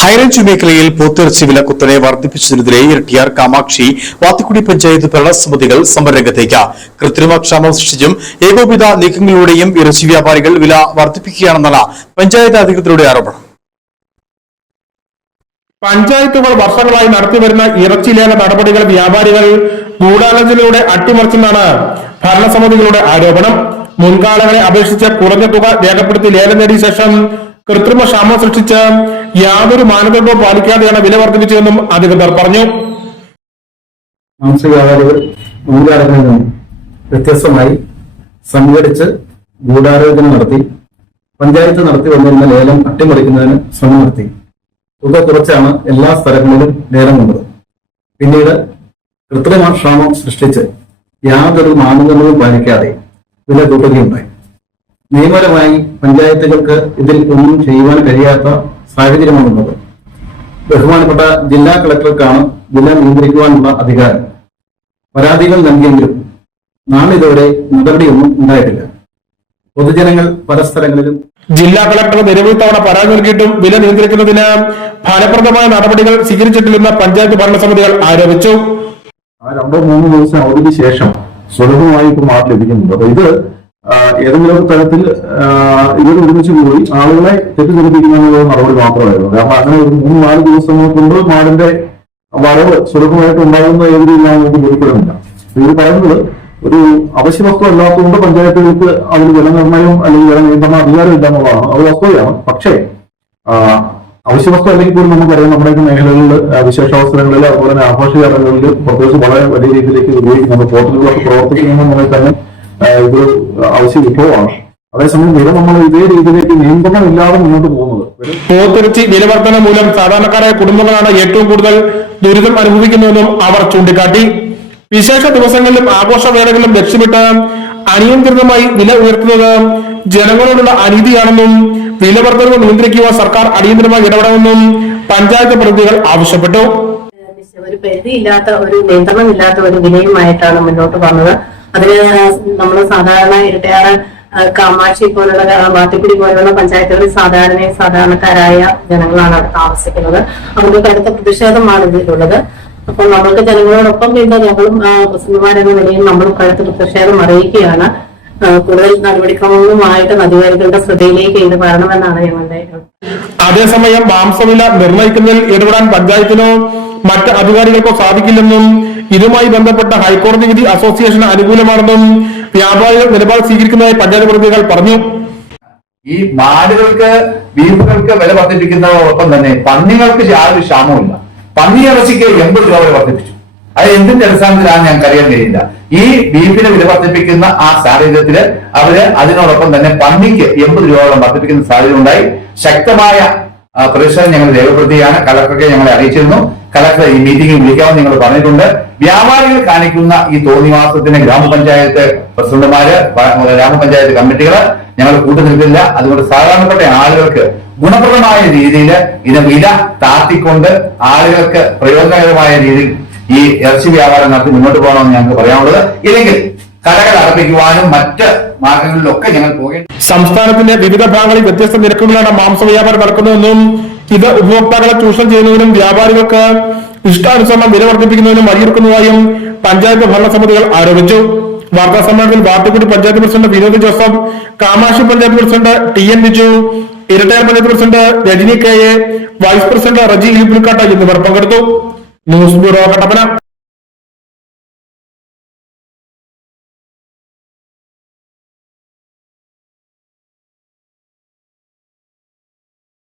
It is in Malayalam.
ഹൈറേഞ്ച് മേഖലയിൽ പോത്തിറച്ചി വില കുത്തനെ വർദ്ധിപ്പിച്ചതിനെതിരെ ഇരട്ടിയാർ കാമാക്ഷി വാത്തിക്കുടി പഞ്ചായത്ത് ഭരണസമിതികൾ സമരരംഗത്തേക്ക് കൃത്രിമ ക്ഷാമം സൃഷ്ടിച്ചും ഏകോപിത നീക്കങ്ങളിലൂടെയും ഇറച്ചി വ്യാപാരികൾ വില വർദ്ധിപ്പിക്കുകയാണെന്നാണ് പഞ്ചായത്ത് അധികൃതരുടെ ആരോപണം. പഞ്ചായത്തുകൾ വർഷങ്ങളായി നടത്തിവരുന്ന ഇറച്ചി ലേല നടപടികൾ വ്യാപാരികൾ ഗൂഢാലോചനയിലൂടെ അട്ടിമറിച്ചെന്നാണ് ഭരണസമിതികളുടെ ആരോപണം. മുൻകാലങ്ങളെ അപേക്ഷിച്ച് കുറഞ്ഞ തുക രേഖപ്പെടുത്തി ലേലം നേടിയ ശേഷം കൃത്രിമ ക്ഷാമം സൃഷ്ടിച്ച് യാതൊരു മാനദണ്ഡവും പാലിക്കാതെയാണ് വില വർദ്ധിപ്പിച്ചതെന്നും അധികൃതർ പറഞ്ഞു. മാംസവ്യാപാരികൾ മുൻകാലങ്ങളിൽ നിന്നും വ്യത്യസ്തമായി സംഘടിച്ച് ഗൂഢാലോചന നടത്തി പഞ്ചായത്ത് നടത്തി വന്നിരുന്ന ലേലം അട്ടിമറിക്കുന്നതിന് ശ്രമം നടത്തി. തുക കുറച്ചാണ് എല്ലാ സ്ഥലങ്ങളിലും ലേലം കൊണ്ടത്. പിന്നീട് കൃത്രിമ ക്ഷാമം സൃഷ്ടിച്ച് യാതൊരു മാനദണ്ഡവും പാലിക്കാതെ വില കൂട്ടുകയുണ്ടായി. നിയമപരമായി പഞ്ചായത്തുകൾക്ക് ഇതിൽ ഒന്നും ചെയ്യുവാൻ കഴിയാത്ത സാഹചര്യമാണുള്ളത്. ബഹുമാനപ്പെട്ട ജില്ലാ കളക്ടർക്കാണ് വില നിയന്ത്രിക്കുവാനുള്ള അധികാരം. പരാതികൾ നൽകിയെങ്കിലും നാളിതുവരെ നടപടിയൊന്നും ഉണ്ടായിട്ടില്ല. പൊതുജനങ്ങൾ പല സ്ഥലങ്ങളിലും ജില്ലാ കളക്ടർ നിരവധി തവണ പരാതി നൽകിയിട്ടും വില നിയന്ത്രിക്കുന്നതിന് ഫലപ്രദമായ നടപടികൾ സ്വീകരിച്ചിട്ടില്ലെന്ന് പഞ്ചായത്ത് ഭരണസമിതികൾ ആരോപിച്ചു. 2-3 ദിവസം അവധിക്ക് ശേഷം സുലഭമായി ഇപ്പോൾ മാർഗ് ലഭിക്കുന്നുണ്ട്. അപ്പൊ ഇത് ഏതെങ്കിലും തരത്തിൽ ഇവർ ഒരുമിച്ച് കൂടി ആളുകളെ തെറ്റിദ്ധരിപ്പിക്കുന്ന നടപടി മാത്രമായിരുന്നു. കാരണം അങ്ങനെ ഒരു 3-4 ദിവസങ്ങൾ കൊണ്ട് മാടിന്റെ വരവ് സുലഭമായിട്ട് ഉണ്ടാകുന്ന ഏത് രീതിയിലാണ് നമുക്ക് ബോധ്യപ്പെടുന്നില്ല. ഇവർ പറയുന്നത് ഒരു അവശ്യ വസ്തു അല്ലാത്തതുകൊണ്ട് പഞ്ചായത്തുകൾക്ക് അതിൽ വില നിർണ്ണയം അല്ലെങ്കിൽ വില നിയന്ത്രണ അധികാരമില്ല എന്നുള്ളതാണ്. അത് വസ്തുതയാണ്. പക്ഷേ അവശ്യ വസ്തു അല്ലെങ്കിൽ പോലും നമുക്കറിയാം നമ്മുടെയൊക്കെ മേഖലകളിൽ വിശേഷാവസരങ്ങളിൽ അതുപോലെ തന്നെ ആഘോഷ ചടങ്ങുകളിൽ പ്രത്യേകിച്ച് വളരെ വലിയ രീതിയിലേക്ക് ഉപയോഗിക്കുന്നുണ്ട്. ഹോട്ടലുകളൊക്കെ പ്രവർത്തിക്കുന്ന തന്നെ ഇത് അവശ്യ വിഭവമാണ്. അതേസമയം വില നമ്മൾ ഇതേ രീതിയിലേക്ക് നിയന്ത്രണം ഇല്ലാതെ മുന്നോട്ട് പോകുന്നത്. പോത്തിറച്ചി വിലവർധന മൂലം സാധാരണക്കാരായ കുടുംബങ്ങളാണ് ഏറ്റവും കൂടുതൽ ദുരിതം അനുഭവിക്കുന്നതെന്നും അവർ ചൂണ്ടിക്കാട്ടി. വിശേഷ ദിവസങ്ങളിലും ആഘോഷവേളകളിലും ലക്ഷ്യമിട്ട് അനിയന്ത്രിതമായി വില ഉയർത്തുന്നത് ജനങ്ങളോടുള്ള അനീതിയാണെന്നും വില വർധനവ് നിയന്ത്രിക്കുവാൻ സർക്കാർ അടിയന്തരമായി ഇടപെടണമെന്നും പഞ്ചായത്ത് പ്രതിനിധികൾ ആവശ്യപ്പെട്ടു. ഒരു പരിധിയില്ലാത്ത ഒരു നിയന്ത്രണമില്ലാത്ത ഒരു വിലയുമായിട്ടാണ് മുന്നോട്ട് വന്നത്. അതിന് നമ്മൾ സാധാരണ ഇരട്ടയാറ് കാമാക്ഷി പോലുള്ള വാത്തിക്കുടി പോലുള്ള പഞ്ചായത്തുകളിൽ സാധാരണക്കാരായ ജനങ്ങളാണ് അവിടെ താമസിക്കുന്നത്. അവർക്ക് കടുത്ത പ്രതിഷേധമാണ് ഇതിലുള്ളത്. അപ്പോൾ നമ്മൾക്ക് ജനങ്ങളോടൊപ്പം നിന്ന് ഞങ്ങളും പ്രസിഡന്റുമാരെന്ന നിലയിൽ നമ്മളും കടുത്ത പ്രതിഷേധം അറിയിക്കുകയാണ്. കൂടുതൽ നടപടിക്രമങ്ങളുമായിട്ട് അധികാരികളുടെ ശ്രദ്ധയിലേക്ക് ഇത് വരണമെന്നാണ് ഞങ്ങളുടെ. അതേസമയം മാംസവില നിർണ്ണയിക്കുന്നതിൽ ഇടപെടാൻ പഞ്ചായത്തിനോ മറ്റ് അധികാരികൾക്കോ സാധിക്കില്ലെന്നും ഇതുമായി ബന്ധപ്പെട്ട ഹൈക്കോടതി വിധി അസോസിയേഷന് അനുകൂലമാണെന്നും വ്യാപാരികൾ നിലപാട് സ്വീകരിക്കുന്നതായി പഞ്ചായത്ത് പ്രതിനിധികൾ പറഞ്ഞു. ഈ മാടുകൾക്ക് ബീഫുകൾക്ക് വില വർദ്ധിപ്പിക്കുന്നതോടൊപ്പം തന്നെ പന്നികൾക്ക് യാതൊരു ക്ഷാമവുമില്ല. പന്നി ഇറച്ചിക്ക് 80 രൂപ വരെ വർദ്ധിപ്പിച്ചു. അത് എന്തിന്റെ അടിസ്ഥാനത്തിലാണ് ഞങ്ങൾക്ക് അറിയാൻ കഴിയില്ല. ഈ ബീഫിന് വില വർദ്ധിപ്പിക്കുന്ന ആ സാഹചര്യത്തില് അവര് അതിനോടൊപ്പം തന്നെ പന്നിക്ക് 80 രൂപയോളം വർദ്ധിപ്പിക്കുന്ന സാഹചര്യം ഉണ്ടായി. ശക്തമായ പ്രതിഷേധം ഞങ്ങൾ രേഖപ്പെടുത്തുകയാണ്. കളക്ടർക്ക് ഞങ്ങളെ അറിയിച്ചിരുന്നു. കളക്ടർ ഈ മീറ്റിംഗിൽ വിളിക്കാമെന്ന് ഞങ്ങൾ പറഞ്ഞിട്ടുണ്ട്. വ്യാപാരികൾ കാണിക്കുന്ന ഈ തോന്നിവാസത്തിന് ഗ്രാമപഞ്ചായത്ത് പ്രസിഡന്റുമാര്, ഗ്രാമപഞ്ചായത്ത് കമ്മിറ്റികള് ഞങ്ങൾ കൂട്ടുനിൽക്കില്ല. അതുകൊണ്ട് സാധാരണപ്പെട്ട ആളുകൾക്ക് ഗുണപ്രദമായ രീതിയിൽ ഇത് വില താഴ്ത്തിക്കൊണ്ട് ആളുകൾക്ക് പ്രയോജനകരമായ രീതിയിൽ ഈ ഇറച്ചി വ്യാപാരം നടത്തി മുന്നോട്ട് പോകണമെന്ന് ഞങ്ങൾക്ക് പറയാനുള്ളത്. ഇല്ലെങ്കിൽ കടകൾ അടപ്പിക്കുവാനും മറ്റ് മാർഗങ്ങളിലൊക്കെ ഞങ്ങൾ പോകേണ്ടി. സംസ്ഥാനത്തിന്റെ വിവിധ ഭാഗങ്ങളിൽ വ്യത്യസ്ത നിരക്കുകളാണ് മാംസ വ്യാപാരം നടക്കുന്നതെന്നും ഇത് ഉപഭോക്താക്കളെ ചൂഷണം ചെയ്യുന്നതിനും വ്യാപാരികൾക്ക് ഇഷ്ടാനുസരണം വില വർദ്ധിപ്പിക്കുന്നതിനും വഴിയൊരുക്കുന്നതായും പഞ്ചായത്ത് ഭരണസമിതികൾ ആരോപിച്ചു. വാർത്താ സമ്മേളനത്തിൽ Vathikudy panchayat president Vinod Joseph, Kamakshi panchayat president TN Biju, Erattayar panchayat president Rajani KA, vice president Reji Ilpulkatta എന്നിവർ പങ്കെടുത്തു. News bureau Kattappana.